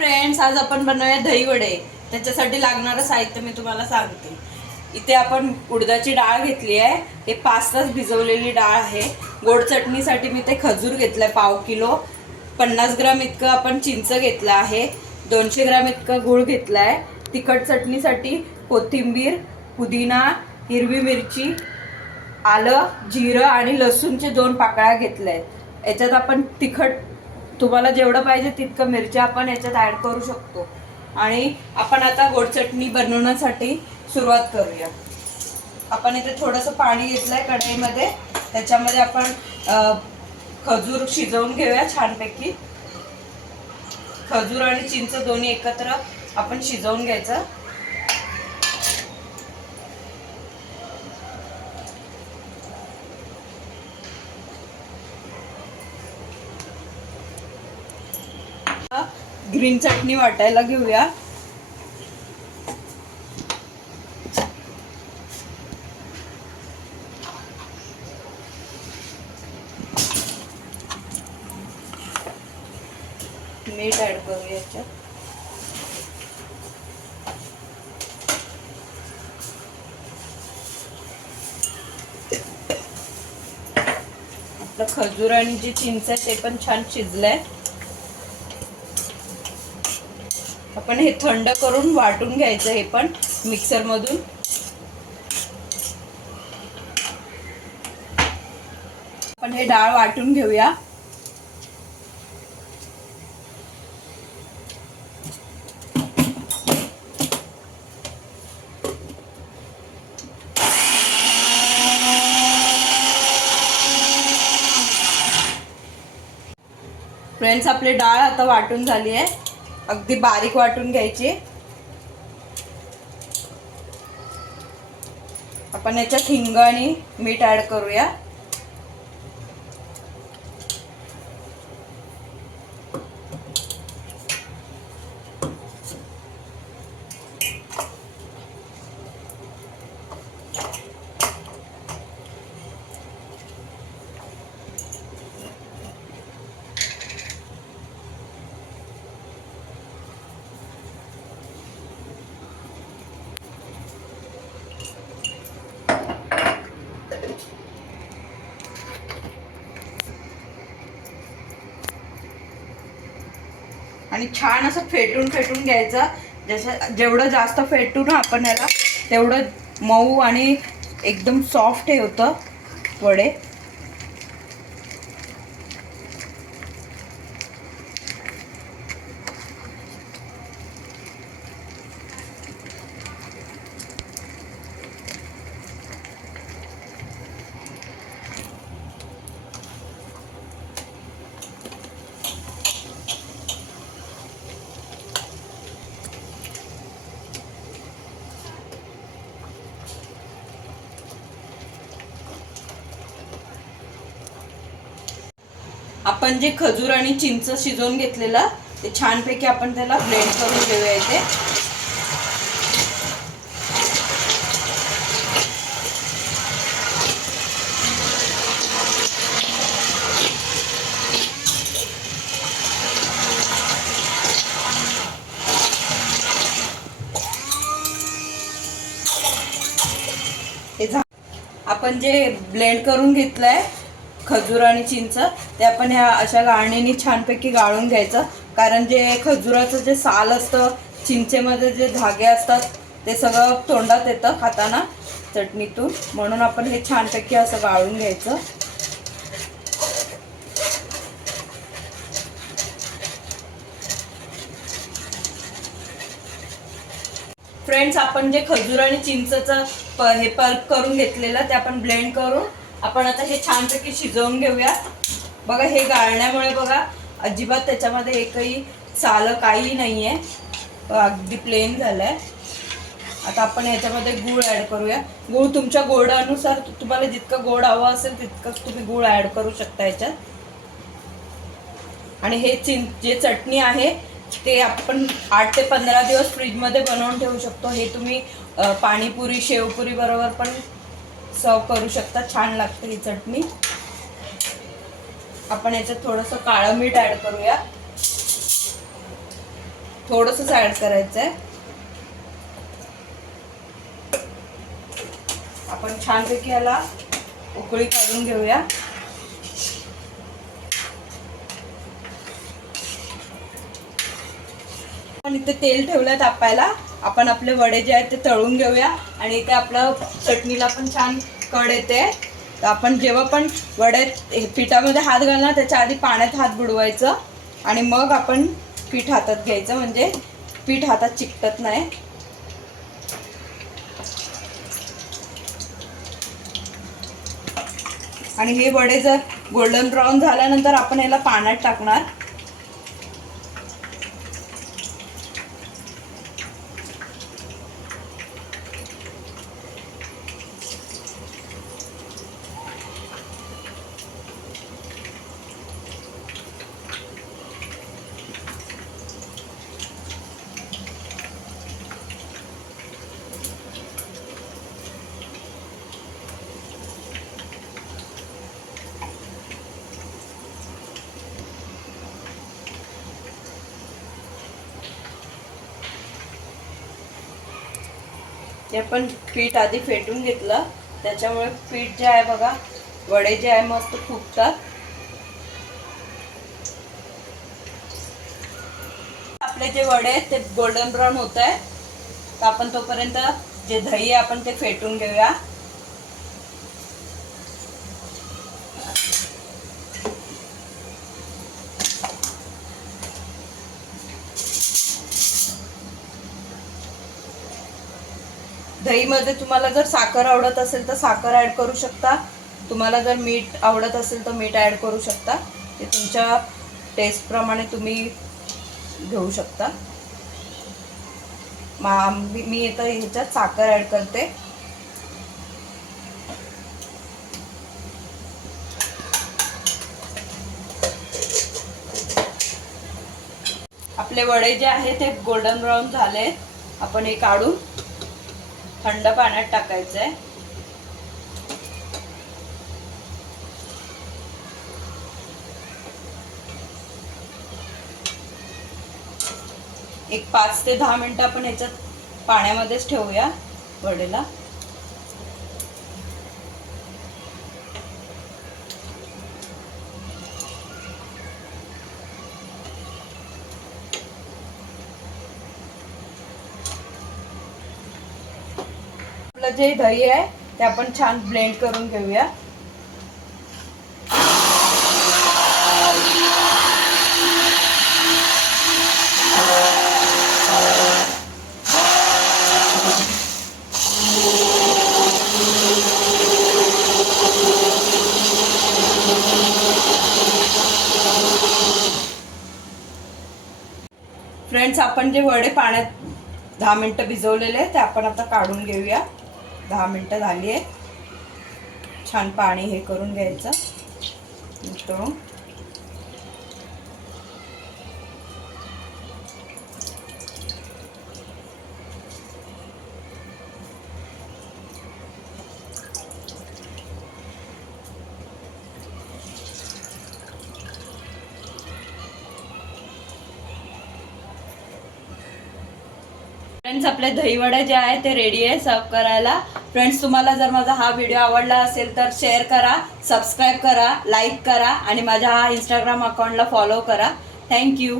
Friends, आज आपण बनवूया दही वडे। त्याच्यासाठी लागणारं साहित्य मी तुम्हाला सांगते। इथे आपण उडदाची डाळ घेतली आहे, हे 5 तास भिजवलेली डाळ आहे। गोड चटणीसाठी मी ते खजूर घेतलाय पाव किलो, 50 ग्राम इतकं आपण चिंच घेतलं आहे, 200 ग्राम इतका गूळ घेतलाय। तिखट चटणीसाठी कोथिंबीर, पुदिना, हिरवी मिरची, आलं, जिरं आणि लसूणचे 2 पाकळ्या घेतल्या। याच्यात आपण तिखट तुम्हाला जेवढं पाहिजे तितकं मिरच्या आपण याच्यात ऍड करू शकतो। आणि आपण आता गोड चटणी बनवण्यासाठी सुरुवात करूया। आपण इथे थोडंसं पाणी घेतलंय कढईमध्ये, त्याच्यामध्ये आपण खजूर शिजवून घेऊया छानपैकी। खजूर आणि चिंच दोन्ही एकत्र आपण शिजवून घ्यायचं। ग्रीन चटणी वाटायला घेऊया। मीठ ऍड करूया याच्यात। आपलं खजूर आणि जी चिंच आहे ते पण छान शिजलंय। आपण हे थंड करून वाटून घ्यायचं, हे पण मिक्सर मधून। आपण हे डाळ वाटून घेऊया। फ्रेंड्स, आपली डाळ आता वाटून झाली आहे, अगदी बारीक वाटून घ्यायची। आपण याच्यात हिंग आणि मीठ ऍड करूया। आणि छान असं फेटून फेटून घ्यायचं। जसं जेवढं जास्त फेटू ना आपण याला, तेवढं मऊ आणि एकदम सॉफ्ट हे होतं वडे। आपण जे खजूर आणि चिंच शिजवून घेतलेलं ते छानपैकी आपण त्याला ब्लेंड करून घेऊया इथे। आपण जे ब्लेंड करून घेतलंय खजूर आणि चिंच, ते आपण ह्या अशा गाळणीने छानपैकी गाळून घ्यायचं। कारण जे खजुराचं जे साल असतं, चिंचेमध्ये जे धागे असतात, ते सगळं तोंडात येतं खाताना चटणीतून, म्हणून आपण हे छानपैकी असं गाळून घ्यायचं। फ्रेंड्स, आपण जे खजूर आणि चिंचचं हे पल्प करून घेतलेलं ते आपण ब्लेंड करून आपण आता हे छानपैकी शिजवून घेऊया। बघा, हे गाळण्यामुळे बघा अजिबात त्याच्यामध्ये एकही साल काही नाहीये, अगदी प्लेन झालंय। आता आपण याच्यामध्ये गूळ ऍड करूया। गूळ तुमच्या गोडानुसार, तुम्हाला जितकं गोड हवं असेल तितकंच तुम्ही गूळ ऍड करू शकता याच्यात। आणि हे जे चटणी आहे ते आपण 8 ते 15 दिवस फ्रीज मध्ये बनवून ठेवू शकतो। हे तुम्ही पाणीपुरी, शेवपुरी बरोबर पण सर्व करू शकता, छान लागते ही चटणी। आपण याच्यात थोडंसं काळं मीठ ऍड करूया। थोडंसंच ऍड करायचं आहे. आपण छानपैकी याला उकळी काढून घेऊया. आपण इथे तेल ठेवलंय तापायला. आपण आपले वडे जे आहेत ते तळून घेऊया. आणि इथे आपलं चटणीला पण छान कड येते. तर आपण जेव्हा पण वड्यात पिठामध्ये हात घालणार त्याच्या आधी पाण्यात हात बुडवायचं आणि मग आपण पीठ हातात घ्यायचं, म्हणजे पीठ हातात चिकटत नाही. आणि हे वडे जर गोल्डन ब्राऊन झाल्यानंतर आपण याला पाण्यात टाकणार. ते आपण पीठ आधी फेटून घेतलं, त्याच्यामुळे पीठ जे आहे बघा, वडे जे आहे मस्त फुगतात. आपले जे वडे आहेत ते गोल्डन ब्राऊन होत आहे. तर आपण तोपर्यंत जे दही आहे आपण ते फेटून घेऊया. दहीमध्ये तुम्हाला जर साखर आवडत असेल तर साखर ॲड करू शकता. तुम्हाला जर मीठ आवडत असेल तर मीठ ॲड करू शकता. ते तुमच्या टेस्टप्रमाणे तुम्ही घेऊ शकता. मी आता ह्याच्यात साखर ॲड करते. आपले वडे जे आहे ते गोल्डन ब्राऊन झाले. आपण हे काढून थंड पाण्यात टाकायचंय. एक 5 ते 10 मिनिटं आपण ह्याच्यात पाण्यामध्येच ठेवूया वडेला. आपलं जे दही आहे ते आपण छान ब्लेंड करून घेऊया. फ्रेंड्स, आपण जे वडे पाण्यात 10 मिनिटं भिजवलेले ते आपण आता काढून घेऊया. 10 मिनिटं झाली आहे. छान पाणी हे करून घ्यायचं. फ्रेंड्स, आपले दहीवडे जे आहे ते रेडी आहे सर्व करायला. फ्रेंड्स, तुम्हाला जर माझा हा व्हिडिओ आवडला असेल तर शेअर करा, सबस्क्राईब करा, लाईक करा आणि माझ्या हा इंस्टाग्राम अकाउंटला फॉलो करा. थँक्यू.